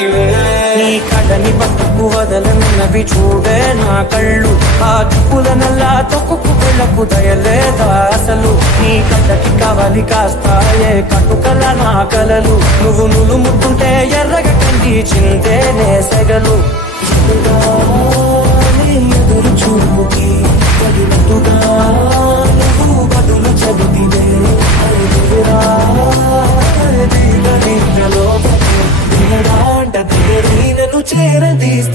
లాంటివే నీ కళ్ళని పట్టుకు వదలనున్నవి చూడే నా కళ్ళు ఆ చుప్పుల నల్లా తొక్కుకు వెళ్ళకు దయలేదా అసలు నీ కళ్ళకి కావాలి కాస్తాయే కట్టుకల నా కలలు నువ్వు నులుముకుంటే ఎర్రగ కంది చిందేనే సెగలు ఎదురు చూపుకి తగినట్టుగా నువ్వు బదులు చెబుతివే నన్ను చేరదీస్తే